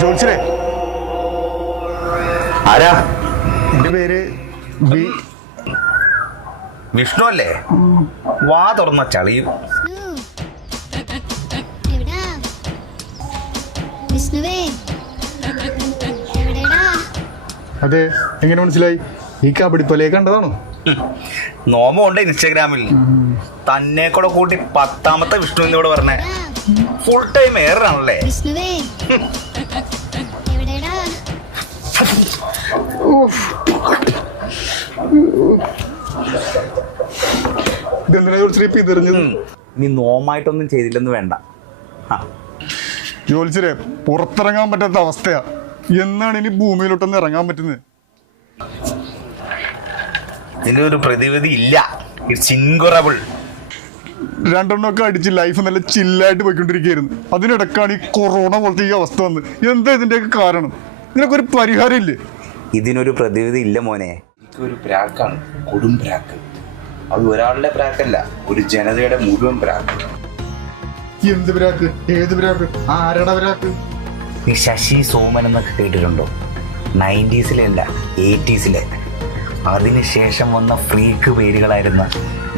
ജോത്സരെ, ആരാ? എന്റെ പേര് വിഷ്ണു അല്ലേ? വാ തുറന്ന ചളിയും. അതെ, എങ്ങനെ മനസ്സിലായി? ഈ കബഡിത്തൊലയെ കണ്ടതാണോ? നോമുണ്ട് ഇൻസ്റ്റാഗ്രാമിൽ. തന്നെ കൂടെ കൂട്ടി 10ാമത്തെ വിഷ്ണു എന്നോട് പറഞ്ഞേ. ഫുൾ ടൈം എയറാണല്ലേ? ഇതെന്തിനാ ജോത്സരെ ഇപ്പൊ ഇതെറിഞ്ഞത്? നീ നോമായിട്ടൊന്നും ചെയ്തില്ലെന്ന് വേണ്ട. ജോത്സരെ, പുറത്തിറങ്ങാൻ പറ്റാത്ത അവസ്ഥയാ. എന്നാണ് ഇനി ഭൂമിയിലോട്ടൊന്ന് ഇറങ്ങാൻ പറ്റുന്നത്? ഇതിന്റെ ഒരു പ്രതിവിധി ഇല്ല. ഇറ്റ്സ് ഇൻകുറബിൾ. 2 എണ്ണമൊക്കെ അടിച്ച് ലൈഫ് നല്ല ചില്ലായിട്ട് പോയിക്കൊണ്ടിരിക്കുകയായിരുന്നു. അതിനിടക്കാണ് ഈ കൊറോണ പോലത്തെ ഈ അവസ്ഥ വന്ന്. എന്താ ഇതിന്റെയൊക്കെ കാരണം? ഇതിനൊക്കെ ഒരു പരിഹാരം ഇല്ലേ? ഇതിനൊരു പ്രതിവിധി ഇല്ല മോനെ. എനിക്കൊരു പ്രാക്കാണ്, കൊടും പ്രാക്ക്. അത് ഒരാളുടെ പ്രാക്കല്ല, ഒരു ജനതയുടെ മുഴുവൻ പ്രാക്ക്. എന്ത് പ്രാക്ക്? ഏത് പ്രാക്ക്? ആരുടെ പ്രാക്ക്? ഈ ശശി സോമൻ എന്നൊക്കെ കേട്ടിട്ടുണ്ടോ? 90s അല്ല, 80s. അതിനുശേഷം വന്ന ഫ്രീക്ക് പേരുകളായിരുന്ന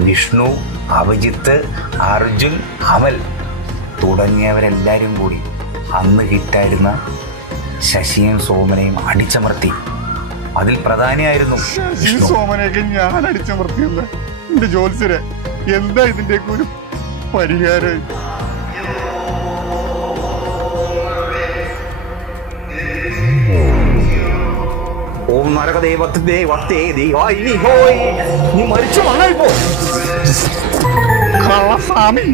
വിഷ്ണു, അഭിജിത്ത്, അർജുൻ, അമൽ തുടങ്ങിയവരെല്ലാവരും കൂടി അന്ന് ഹിറ്റായിരുന്ന ശശിയും സോമനെയും അടിച്ചമർത്തി. അതിൽ പ്രധാനിയായിരുന്നു ഈ സോമനെയൊക്കെ ഞാൻ അടിച്ചമർത്തിയല്ല. എന്റെ ജോത്സരെ, എന്താ ഇതിന്റെയൊക്കെ ഒരു പരിഹാരം? ഓം നരക ദൈവത്തെ വത്തേ ദൈവായി ഹോയ്. നീ മരിച്ചു മണ്ണായിപ്പോ കള്ളസ്വാമി.